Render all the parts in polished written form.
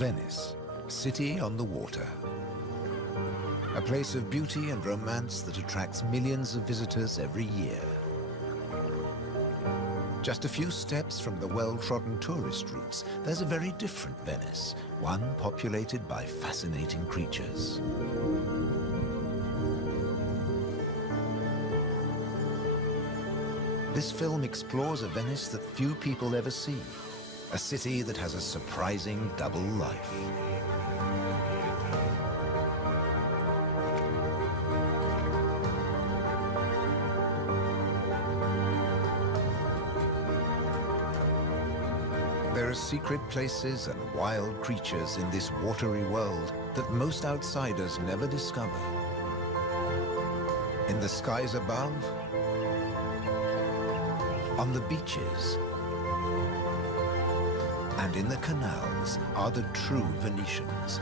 Venice, city on the water. A place of beauty and romance that attracts millions of visitors every year. Just a few steps from the well-trodden tourist routes, there's a very different Venice, one populated by fascinating creatures. This film explores a Venice that few people ever see, a city that has a surprising double life. There are secret places and wild creatures in this watery world that most outsiders never discover. In the skies above, on the beaches, and in the canals are the true Venetians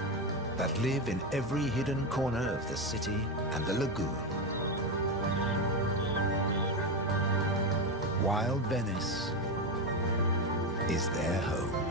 that live in every hidden corner of the city and the lagoon. Wild Venice is their home.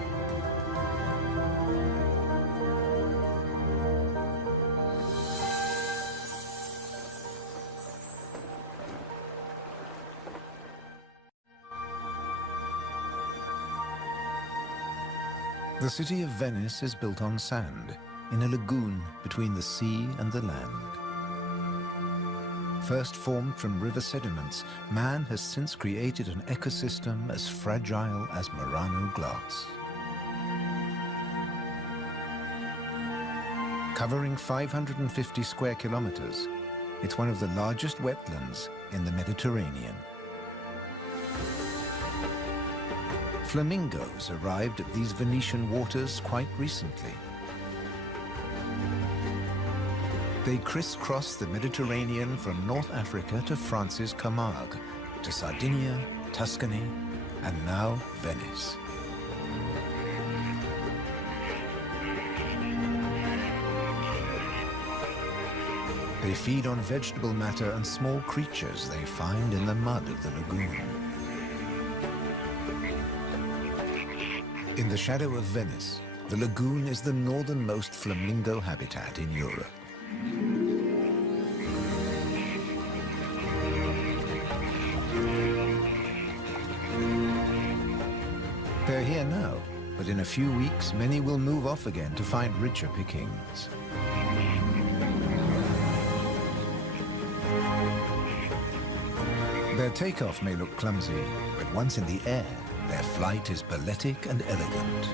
The city of Venice is built on sand, in a lagoon between the sea and the land. First formed from river sediments, man has since created an ecosystem as fragile as Murano glass. Covering 550 square kilometers, it's one of the largest wetlands in the Mediterranean. Flamingos arrived at these Venetian waters quite recently. They crisscross the Mediterranean from North Africa to France's Camargue, to Sardinia, Tuscany, and now Venice. They feed on vegetable matter and small creatures they find in the mud of the lagoon. In the shadow of Venice, the lagoon is the northernmost flamingo habitat in Europe. They're here now, but in a few weeks, many will move off again to find richer pickings. Their takeoff may look clumsy, but once in the air, their flight is balletic and elegant.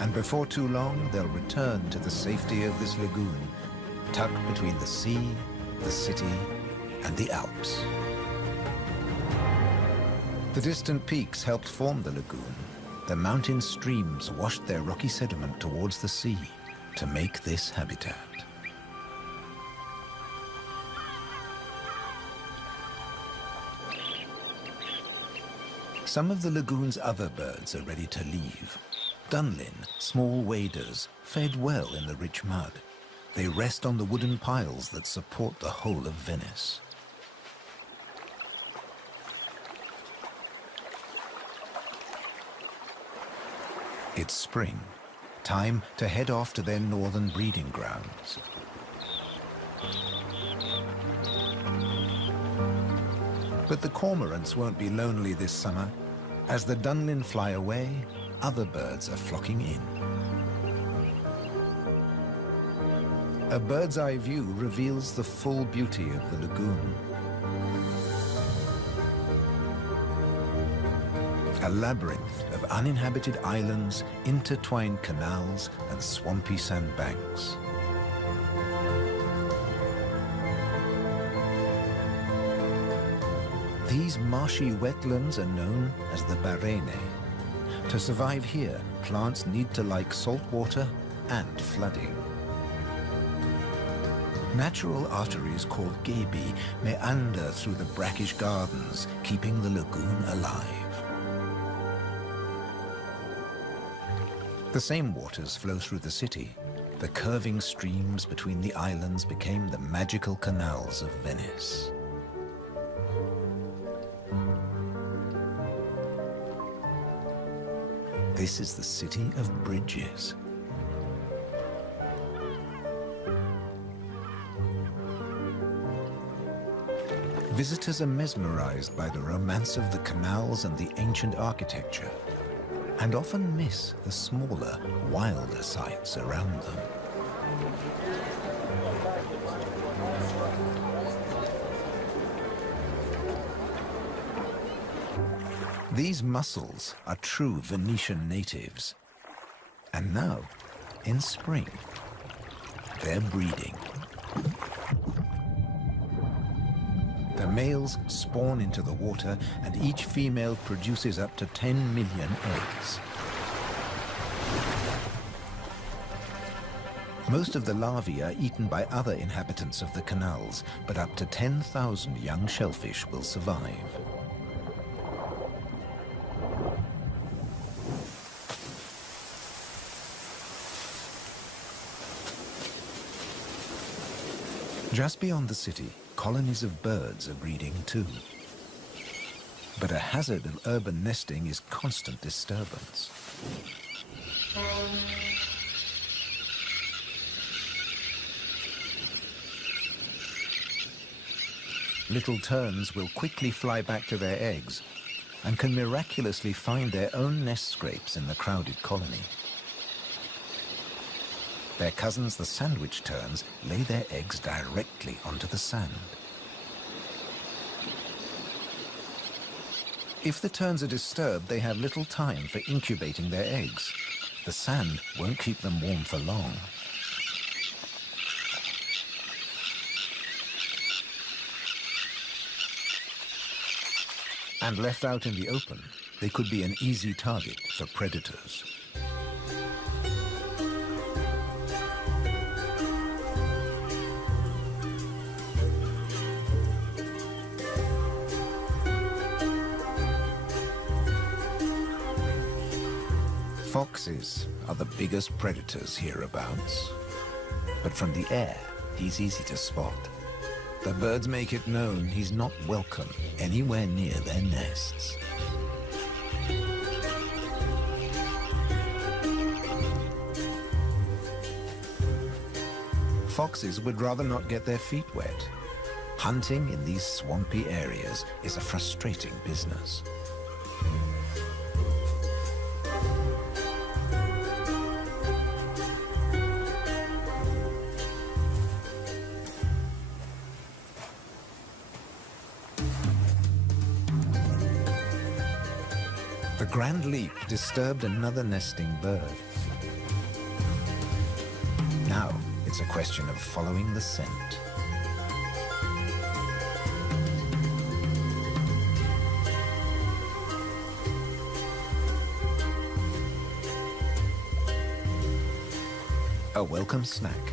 And before too long, they'll return to the safety of this lagoon, tucked between the sea, the city, and the Alps. The distant peaks helped form the lagoon. The mountain streams washed their rocky sediment towards the sea to make this habitat. Some of the lagoon's other birds are ready to leave. Dunlin, small waders, fed well in the rich mud. They rest on the wooden piles that support the whole of Venice. It's spring, time to head off to their northern breeding grounds. But the cormorants won't be lonely this summer. As the Dunlin fly away, other birds are flocking in. A bird's eye view reveals the full beauty of the lagoon. A labyrinth of uninhabited islands, intertwined canals, and swampy sandbanks. These marshy wetlands are known as the Barene. To survive here, plants need to like salt water and flooding. Natural arteries called gabi meander through the brackish gardens, keeping the lagoon alive. The same waters flow through the city. The curving streams between the islands became the magical canals of Venice. This is the city of bridges. Visitors are mesmerized by the romance of the canals and the ancient architecture, and often miss the smaller, wilder sights around them. These mussels are true Venetian natives. And now, in spring, they're breeding. The males spawn into the water, and each female produces up to 10 million eggs. Most of the larvae are eaten by other inhabitants of the canals, but up to 10,000 young shellfish will survive. Just beyond the city, colonies of birds are breeding too. But a hazard of urban nesting is constant disturbance. Little terns will quickly fly back to their eggs and can miraculously find their own nest scrapes in the crowded colony. Their cousins, the sandwich terns, lay their eggs directly onto the sand. If the terns are disturbed, they have little time for incubating their eggs. The sand won't keep them warm for long. And left out in the open, they could be an easy target for predators. Foxes are the biggest predators hereabouts. But from the air, he's easy to spot. The birds make it known he's not welcome anywhere near their nests. Foxes would rather not get their feet wet. Hunting in these swampy areas is a frustrating business. The grand leap disturbed another nesting bird. Now it's a question of following the scent. A welcome snack.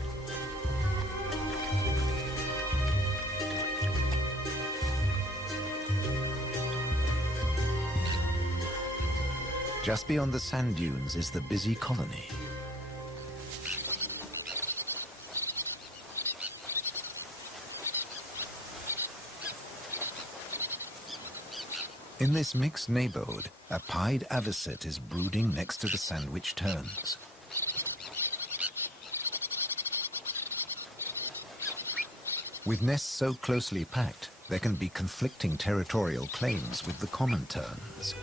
Just beyond the sand dunes is the busy colony. In this mixed neighborhood, a pied avocet is brooding next to the sandwich terns. With nests so closely packed, there can be conflicting territorial claims with the common terns.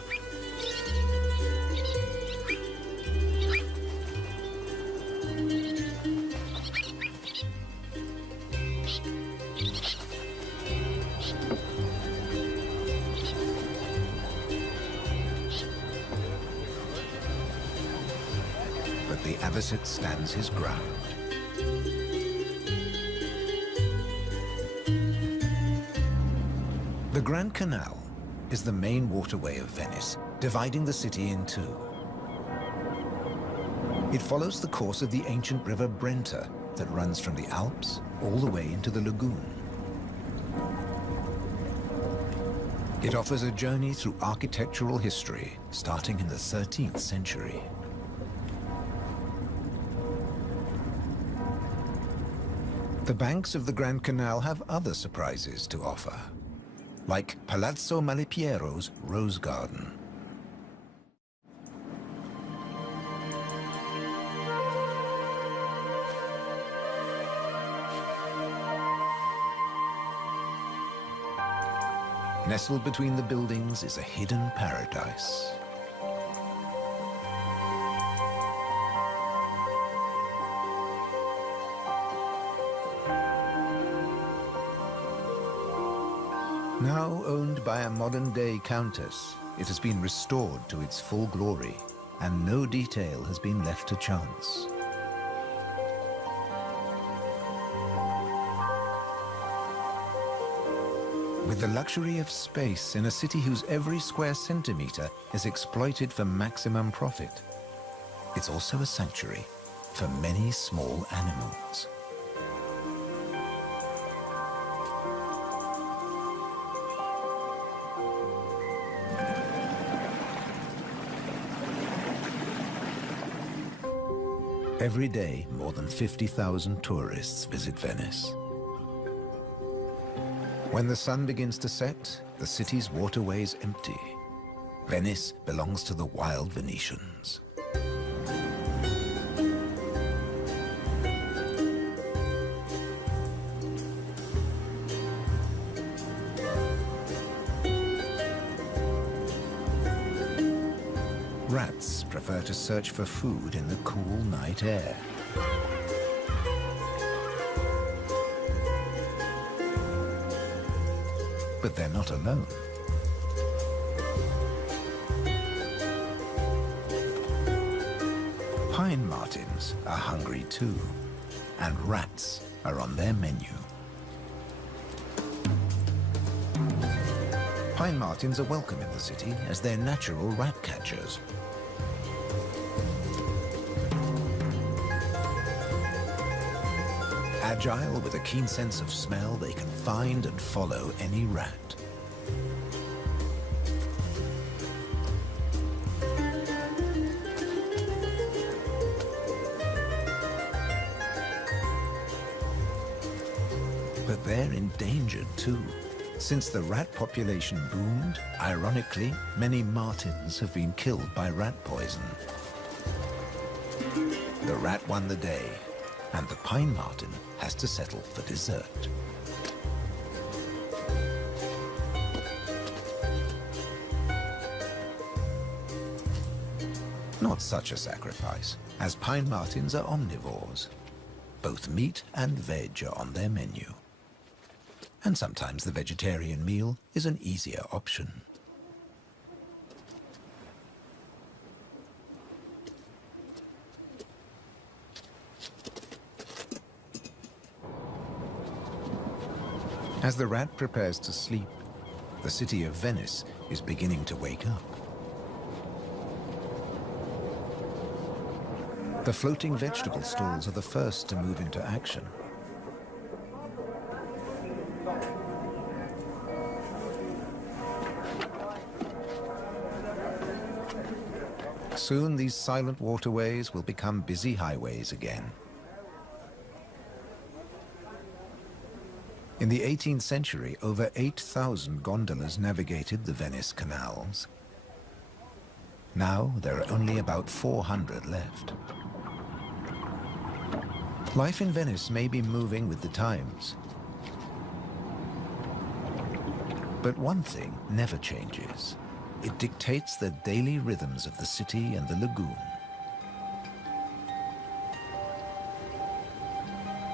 But the avocet stands his ground. The Grand Canal is the main waterway of Venice, dividing the city in two. It follows the course of the ancient river Brenta that runs from the Alps all the way into the lagoon. It offers a journey through architectural history starting in the 13th century. The banks of the Grand Canal have other surprises to offer, like Palazzo Malipiero's Rose Garden. Nestled between the buildings is a hidden paradise. Now owned by a modern-day countess, it has been restored to its full glory, and no detail has been left to chance. With the luxury of space in a city whose every square centimeter is exploited for maximum profit, it's also a sanctuary for many small animals. Every day, more than 50,000 tourists visit Venice. When the sun begins to set, the city's waterways empty. Venice belongs to the wild Venetians. Rats prefer to search for food in the cool night air. But they're not alone. Pine martins are hungry too, and rats are on their menu. Pine martins are welcome in the city as they're natural rat catchers. Agile with a keen sense of smell, they can find and follow any rat. But they're endangered too. Since the rat population boomed, ironically, many martins have been killed by rat poison. The rat won the day, and the pine marten has to settle for dessert. Not such a sacrifice, as pine martens are omnivores. Both meat and veg are on their menu. And sometimes the vegetarian meal is an easier option. As the rat prepares to sleep, the city of Venice is beginning to wake up. The floating vegetable stalls are the first to move into action. Soon these silent waterways will become busy highways again. In the 18th century, over 8,000 gondolas navigated the Venice canals. Now there are only about 400 left. Life in Venice may be moving with the times. But one thing never changes. It dictates the daily rhythms of the city and the lagoon.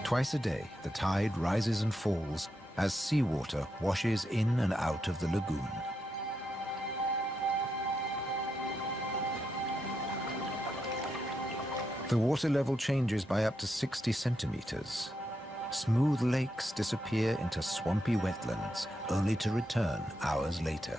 Twice a day, the tide rises and falls as seawater washes in and out of the lagoon. The water level changes by up to 60 centimeters. Smooth lakes disappear into swampy wetlands, only to return hours later.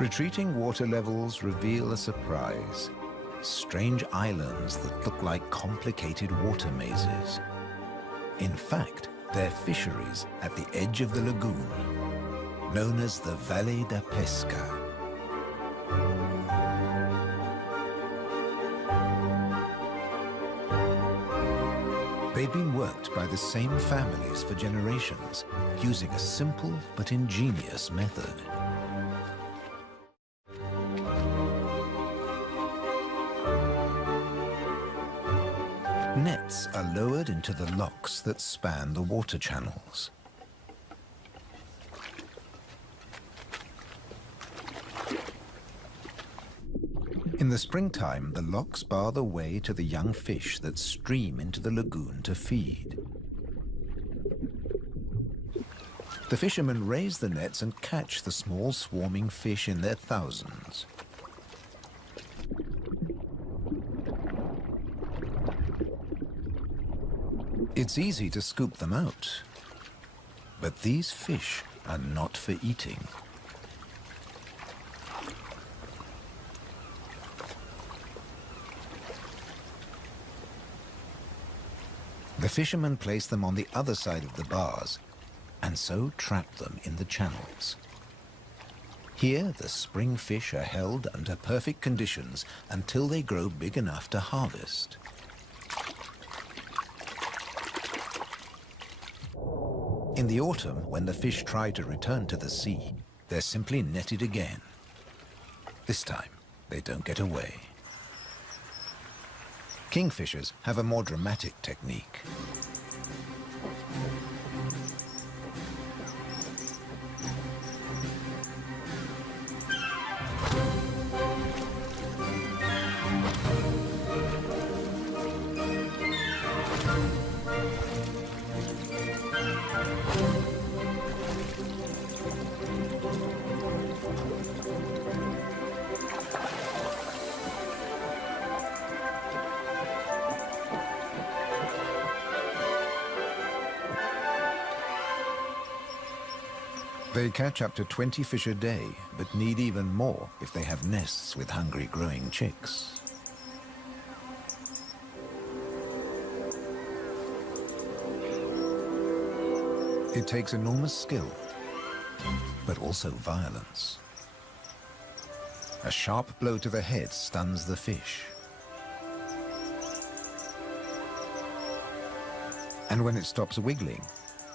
Retreating water levels reveal a surprise. Strange islands that look like complicated water mazes. In fact, they're fisheries at the edge of the lagoon. known as the Valle da Pesca. They'd been worked by the same families for generations, using a simple but ingenious method. Nets are lowered into the locks that span the water channels. In the springtime, the locks bar the way to the young fish that stream into the lagoon to feed. The fishermen raise the nets and catch the small swarming fish in their thousands. It's easy to scoop them out, but these fish are not for eating. The fishermen place them on the other side of the bars and so trap them in the channels. Here, the spring fish are held under perfect conditions until they grow big enough to harvest. In the autumn, when the fish try to return to the sea, they're simply netted again. This time, they don't get away. Kingfishers have a more dramatic technique. They catch up to 20 fish a day, but need even more if they have nests with hungry growing chicks. It takes enormous skill, but also violence. A sharp blow to the head stuns the fish. And when it stops wiggling,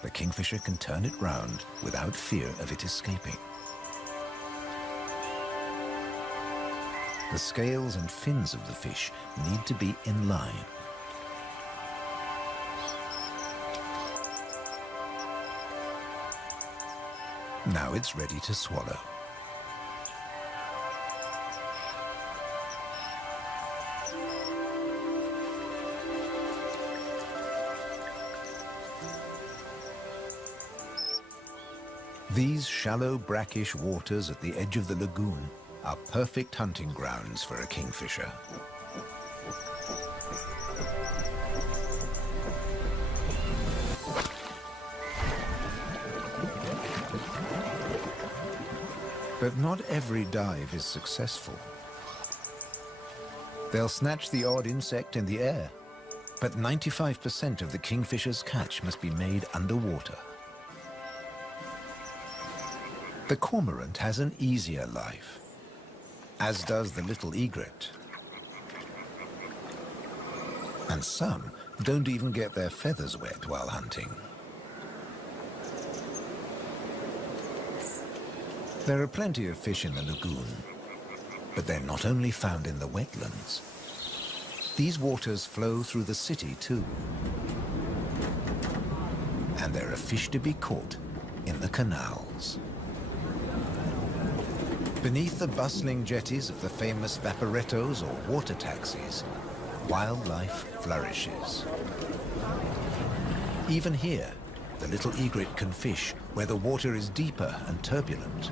the kingfisher can turn it round without fear of it escaping. The scales and fins of the fish need to be in line. Now it's ready to swallow. These shallow, brackish waters at the edge of the lagoon are perfect hunting grounds for a kingfisher. But not every dive is successful. They'll snatch the odd insect in the air, but 95% of the kingfisher's catch must be made underwater. The cormorant has an easier life, as does the little egret. And some don't even get their feathers wet while hunting. There are plenty of fish in the lagoon, but they're not only found in the wetlands. These waters flow through the city too. And there are fish to be caught in the canals. Beneath the bustling jetties of the famous vaporettos or water taxis, wildlife flourishes. Even here, the little egret can fish where the water is deeper and turbulent.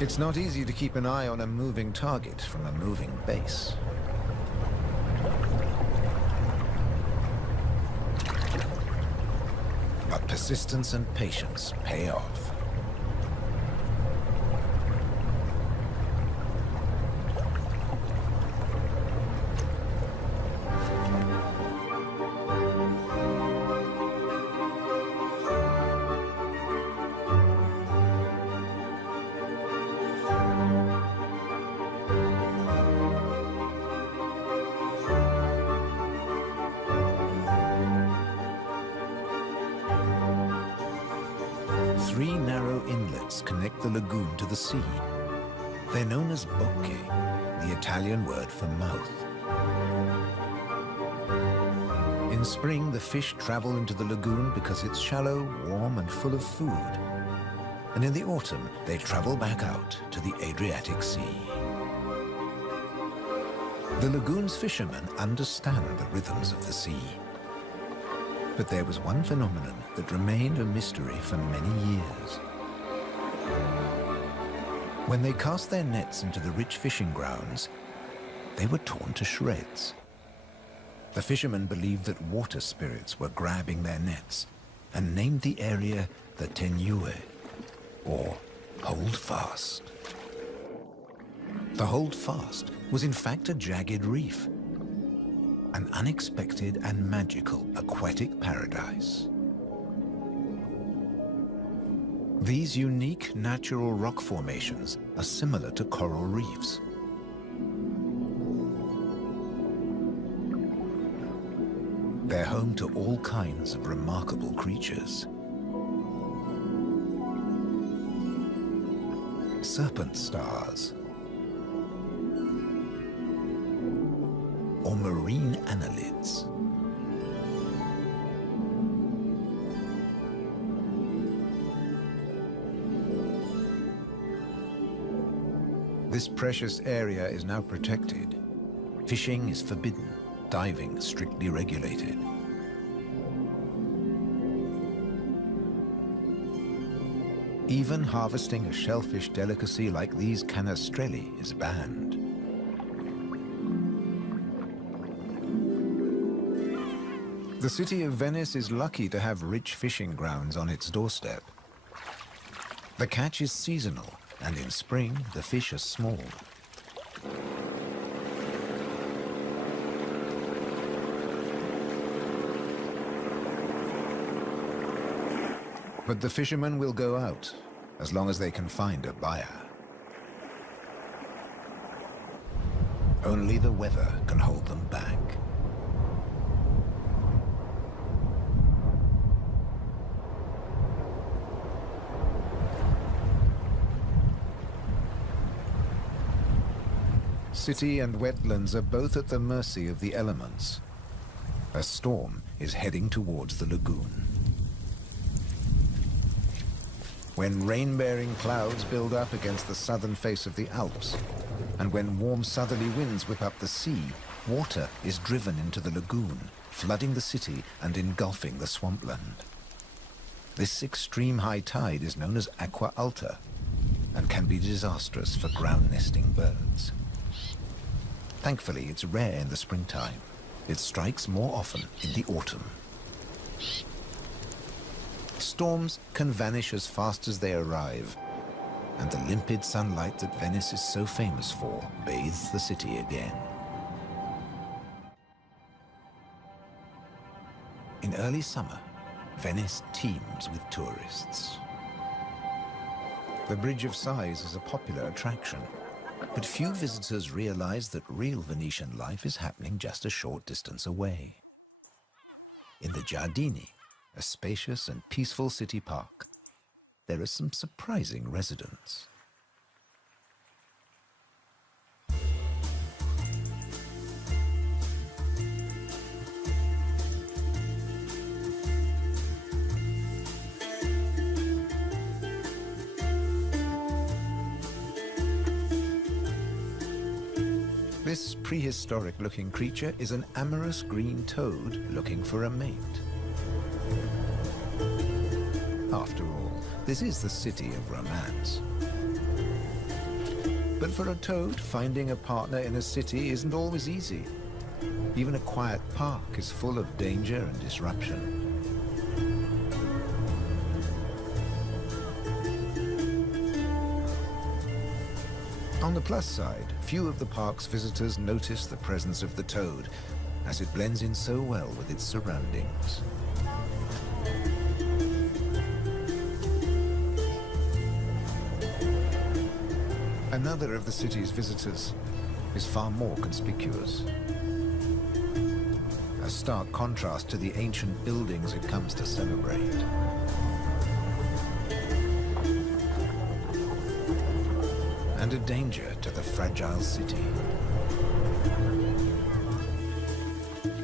It's not easy to keep an eye on a moving target from a moving base. But persistence and patience pay off. 3 narrow inlets connect the lagoon to the sea. They're known as bocche, the Italian word for mouth. In spring, the fish travel into the lagoon because it's shallow, warm, and full of food. And in the autumn, they travel back out to the Adriatic Sea. The lagoon's fishermen understand the rhythms of the sea. But there was one phenomenon that remained a mystery for many years. When they cast their nets into the rich fishing grounds, they were torn to shreds. The fishermen believed that water spirits were grabbing their nets and named the area the Tenue, or Hold Fast. The Hold Fast was in fact a jagged reef, an unexpected and magical aquatic paradise. These unique natural rock formations are similar to coral reefs. They're home to all kinds of remarkable creatures. Serpent stars, or marine annelids. This precious area is now protected. Fishing is forbidden, diving strictly regulated. Even harvesting a shellfish delicacy like these canastrelli is banned. The city of Venice is lucky to have rich fishing grounds on its doorstep. The catch is seasonal, and in spring, the fish are small. But the fishermen will go out, as long as they can find a buyer. Only the weather can hold them back. City and wetlands are both at the mercy of the elements. A storm is heading towards the lagoon. When rain-bearing clouds build up against the southern face of the Alps, and when warm southerly winds whip up the sea, water is driven into the lagoon, flooding the city and engulfing the swampland. This extreme high tide is known as aqua alta and can be disastrous for ground-nesting birds. Thankfully, it's rare in the springtime. It strikes more often in the autumn. Storms can vanish as fast as they arrive, and the limpid sunlight that Venice is so famous for bathes the city again. In early summer, Venice teems with tourists. The Bridge of Sighs is a popular attraction, but few visitors realize that real Venetian life is happening just a short distance away. In the Giardini, a spacious and peaceful city park, there are some surprising residents. This prehistoric-looking creature is an amorous green toad looking for a mate. After all, this is the city of romance. But for a toad, finding a partner in a city isn't always easy. Even a quiet park is full of danger and disruption. On the plus side, few of the park's visitors notice the presence of the toad, as it blends in so well with its surroundings. Another of the city's visitors is far more conspicuous. A stark contrast to the ancient buildings it comes to celebrate. and a danger to the fragile city.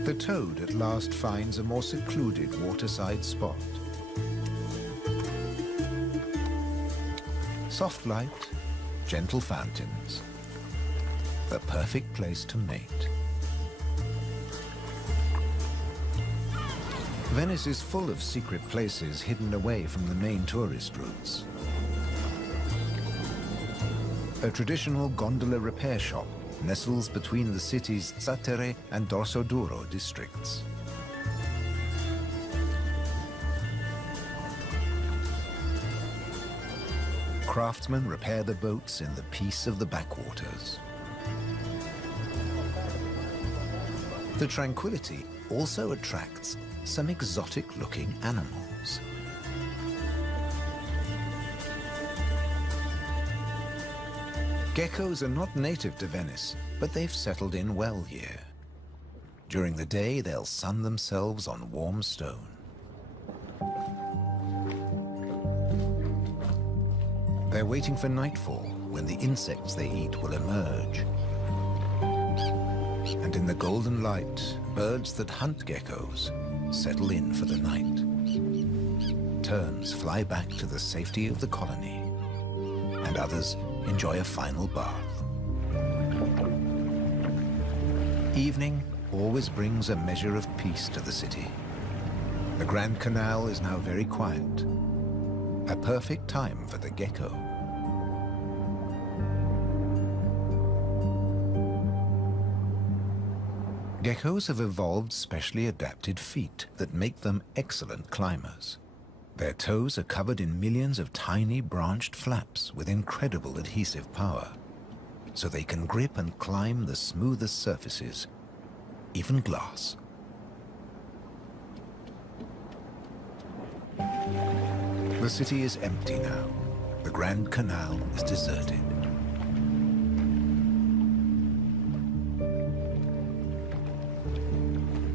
The toad at last finds a more secluded waterside spot. Soft light, gentle fountains, the perfect place to mate. Venice is full of secret places hidden away from the main tourist routes. A traditional gondola repair shop nestles between the city's Zattere and Dorsoduro districts. Craftsmen repair the boats in the peace of the backwaters. The tranquility also attracts some exotic-looking animals. Geckos are not native to Venice, but they've settled in well here. During the day, they'll sun themselves on warm stone. They're waiting for nightfall, when the insects they eat will emerge. And in the golden light, birds that hunt geckos settle in for the night. Terns fly back to the safety of the colony, and others enjoy a final bath. Evening always brings a measure of peace to the city. The Grand Canal is now very quiet, a perfect time for the gecko. Geckos have evolved specially adapted feet that make them excellent climbers. Their toes are covered in millions of tiny branched flaps with incredible adhesive power, so they can grip and climb the smoothest surfaces, even glass. The city is empty now. The Grand Canal is deserted.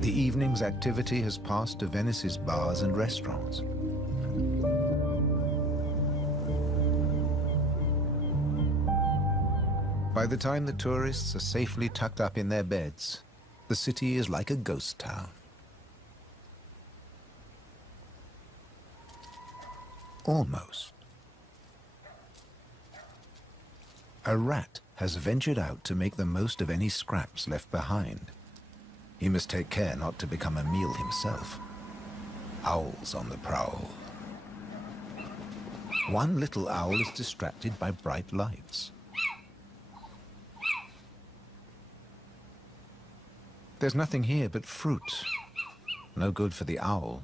The evening's activity has passed to Venice's bars and restaurants. By the time the tourists are safely tucked up in their beds, the city is like a ghost town. Almost. A rat has ventured out to make the most of any scraps left behind. He must take care not to become a meal himself. Owls on the prowl. One little owl is distracted by bright lights. There's nothing here but fruit. No good for the owl.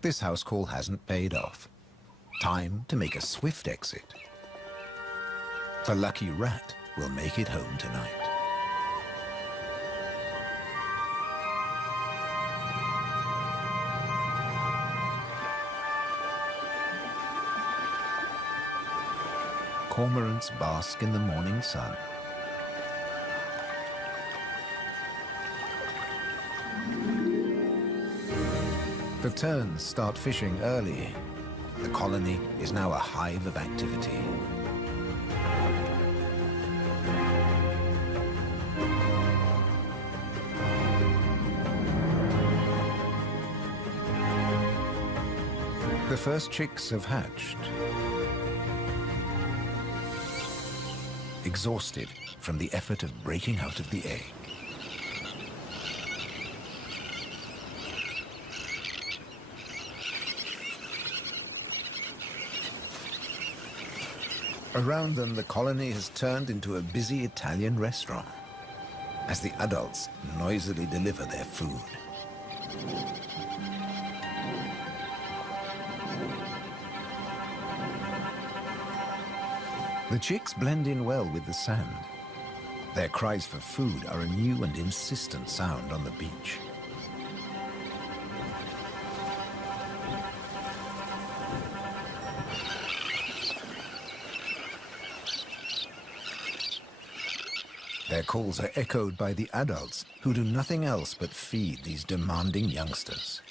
This house call hasn't paid off. Time to make a swift exit. The lucky rat will make it home tonight. Cormorants bask in the morning sun. The terns start fishing early. The colony is now a hive of activity. The first chicks have hatched. Exhausted from the effort of breaking out of the egg. Around them, the colony has turned into a busy Italian restaurant as the adults noisily deliver their food. The chicks blend in well with the sand. Their cries for food are a new and insistent sound on the beach. Their calls are echoed by the adults, who do nothing else but feed these demanding youngsters.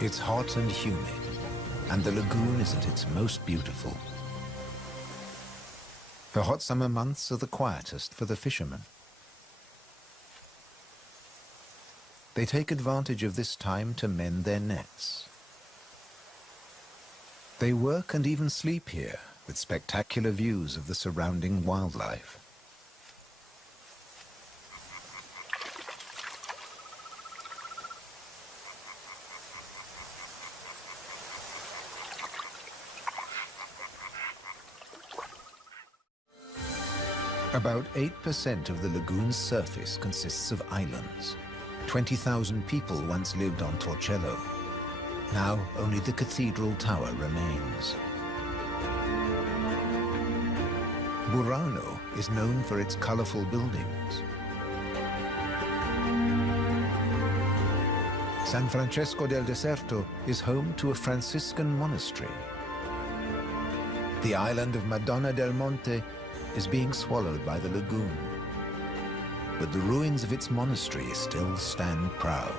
It's hot and humid, and the lagoon is at its most beautiful. The hot summer months are the quietest for the fishermen. They take advantage of this time to mend their nets. They work and even sleep here, with spectacular views of the surrounding wildlife. About 8% of the lagoon's surface consists of islands. 20,000 people once lived on Torcello. Now only the cathedral tower remains. Burano is known for its colorful buildings. San Francesco del Deserto is home to a Franciscan monastery. The island of Madonna del Monte is being swallowed by the lagoon, but the ruins of its monastery still stand proud.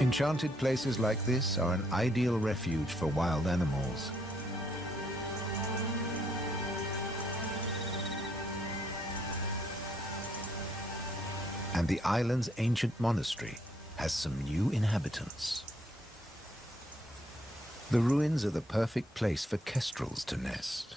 Enchanted places like this are an ideal refuge for wild animals. And the island's ancient monastery has some new inhabitants. The ruins are the perfect place for kestrels to nest.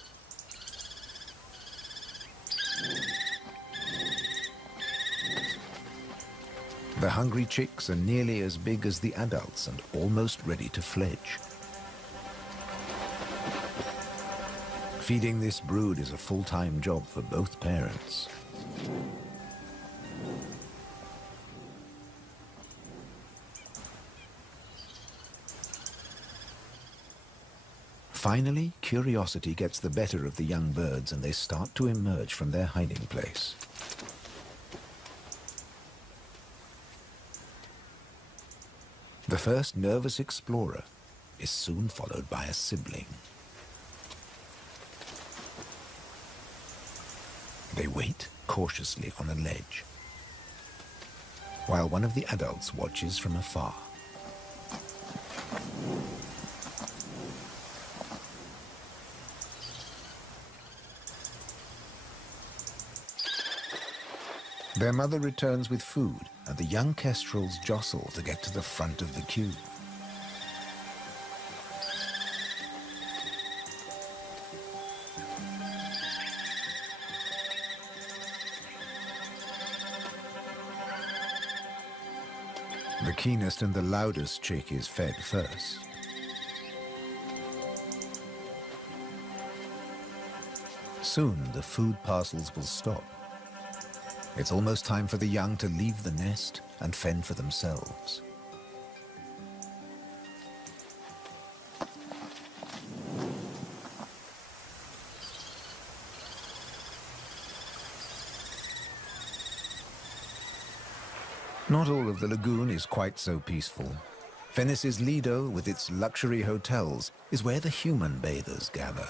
The hungry chicks are nearly as big as the adults and almost ready to fledge. Feeding this brood is a full-time job for both parents. Finally, curiosity gets the better of the young birds and they start to emerge from their hiding place. The first nervous explorer is soon followed by a sibling. They wait cautiously on a ledge, while one of the adults watches from afar. Their mother returns with food, and the young kestrels jostle to get to the front of the queue. The keenest and the loudest chick is fed first. Soon the food parcels will stop. It's almost time for the young to leave the nest and fend for themselves. Not all of the lagoon is quite so peaceful. Venice's Lido, with its luxury hotels, is where the human bathers gather.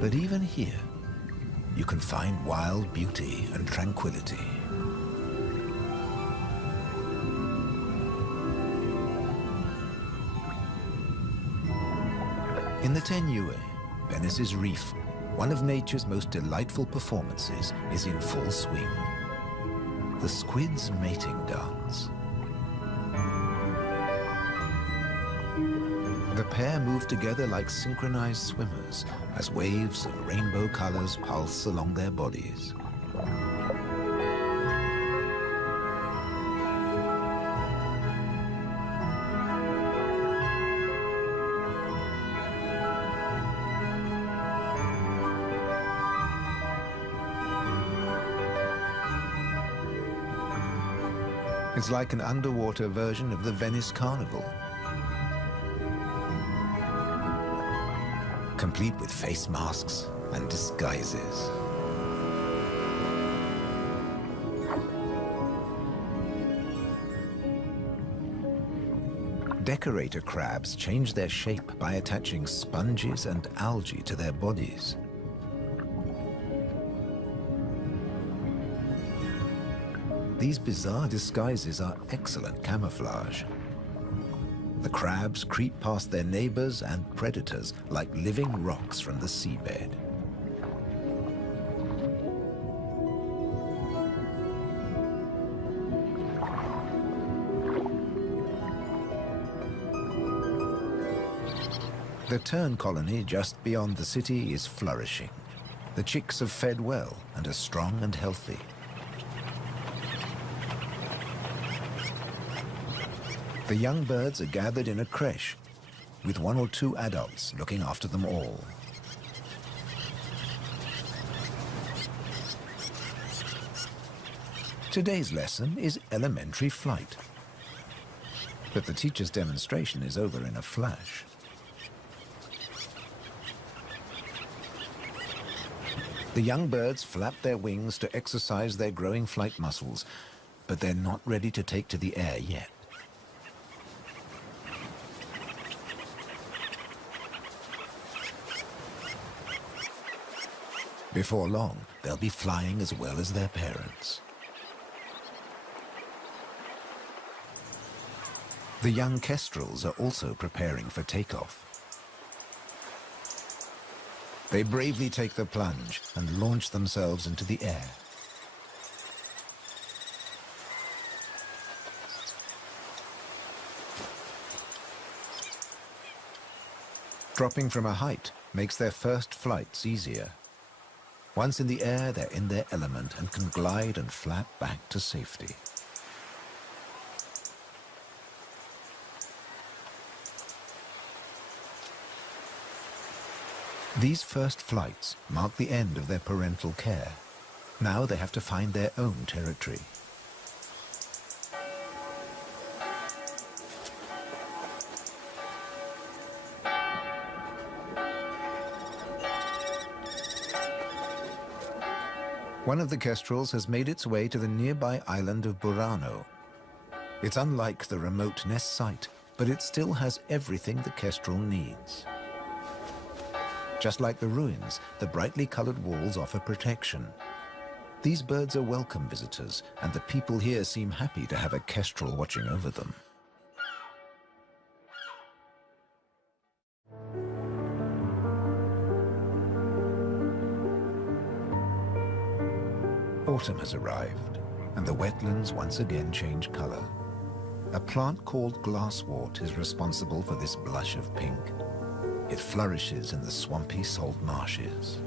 But even here, you can find wild beauty and tranquility. In the Tenue, Venice's reef, one of nature's most delightful performances is in full swing. The squid's mating dance. The pair move together like synchronized swimmers as waves of rainbow colors pulse along their bodies. It's like an underwater version of the Venice Carnival, complete with face masks and disguises. Decorator crabs change their shape by attaching sponges and algae to their bodies. These bizarre disguises are excellent camouflage. The crabs creep past their neighbors and predators like living rocks from the seabed. The tern colony just beyond the city is flourishing. The chicks have fed well and are strong and healthy. The young birds are gathered in a creche, with 1 or 2 adults looking after them all. Today's lesson is elementary flight, but the teacher's demonstration is over in a flash. The young birds flap their wings to exercise their growing flight muscles, but they're not ready to take to the air yet. Before long, they'll be flying as well as their parents. The young kestrels are also preparing for takeoff. They bravely take the plunge and launch themselves into the air. Dropping from a height makes their first flights easier. Once in the air, they're in their element and can glide and flap back to safety. These first flights mark the end of their parental care. Now they have to find their own territory. One of the kestrels has made its way to the nearby island of Burano. It's unlike the remote nest site, but it still has everything the kestrel needs. Just like the ruins, the brightly colored walls offer protection. These birds are welcome visitors, and the people here seem happy to have a kestrel watching over them. Autumn has arrived, and the wetlands once again change color. A plant called glasswort is responsible for this blush of pink. It flourishes in the swampy salt marshes.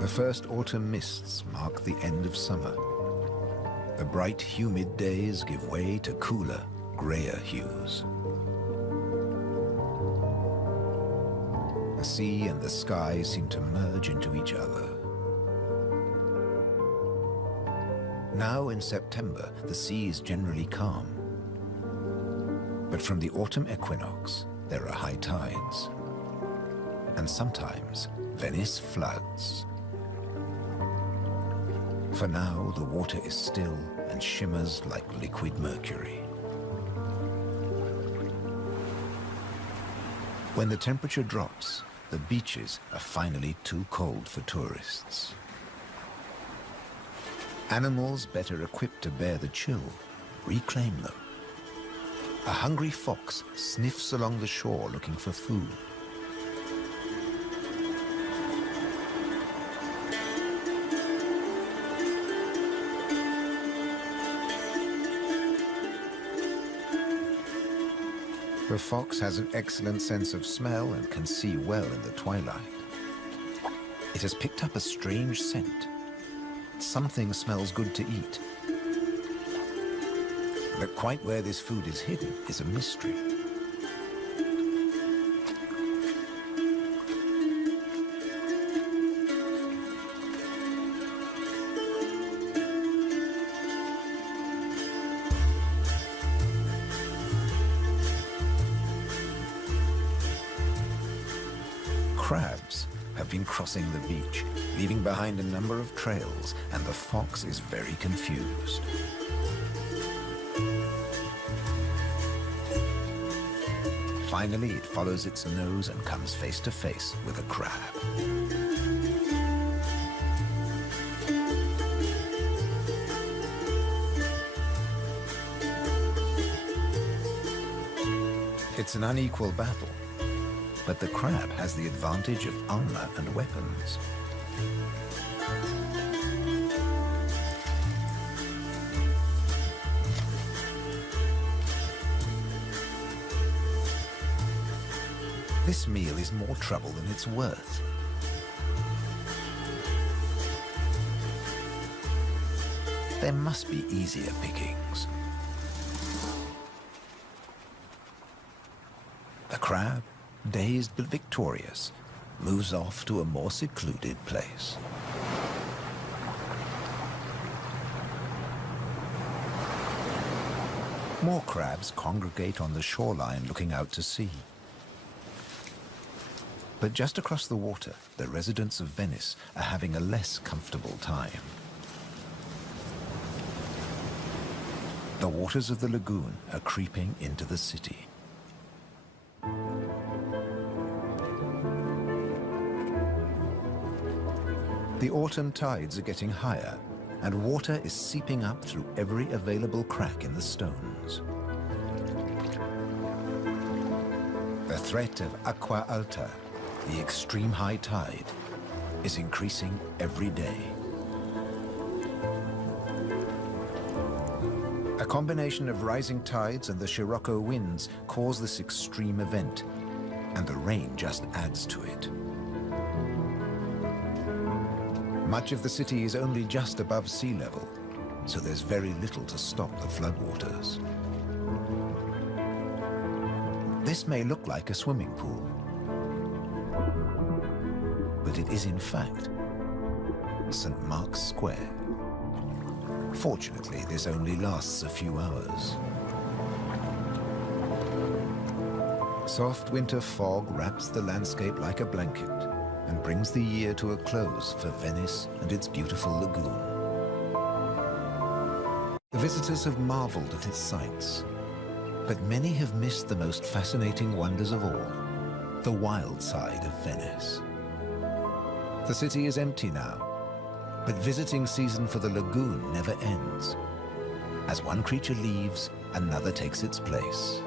The first autumn mists mark the end of summer. The bright, humid days give way to cooler, grayer hues. The sea and the sky seem to merge into each other. Now in September, the sea is generally calm. But from the autumn equinox, there are high tides. And sometimes, Venice floods. For now, the water is still and shimmers like liquid mercury. When the temperature drops, the beaches are finally too cold for tourists. Animals better equipped to bear the chill reclaim them. A hungry fox sniffs along the shore looking for food. The fox has an excellent sense of smell and can see well in the twilight. It has picked up a strange scent. Something smells good to eat. But quite where this food is hidden is a mystery. crabs have been crossing the beach, leaving behind a number of trails, and the fox is very confused. Finally, it follows its nose and comes face to face with a crab. It's an unequal battle, but the crab has the advantage of armor and weapons. This meal is more trouble than it's worth. There must be easier pickings. The crab, dazed but victorious, moves off to a more secluded place. More crabs congregate on the shoreline looking out to sea. But just across the water, the residents of Venice are having a less comfortable time. The waters of the lagoon are creeping into the city. The autumn tides are getting higher, and water is seeping up through every available crack in the stones. The threat of acqua alta, the extreme high tide, is increasing every day. A combination of rising tides and the Scirocco winds cause this extreme event, and the rain just adds to it. Much of the city is only just above sea level, so there's very little to stop the floodwaters. This may look like a swimming pool, but it is in fact St. Mark's Square. Fortunately, this only lasts a few hours. Soft winter fog wraps the landscape like a blanket and brings the year to a close for Venice and its beautiful lagoon. The visitors have marveled at its sights, but many have missed the most fascinating wonders of all, the wild side of Venice. The city is empty now, but visiting season for the lagoon never ends. As one creature leaves, another takes its place.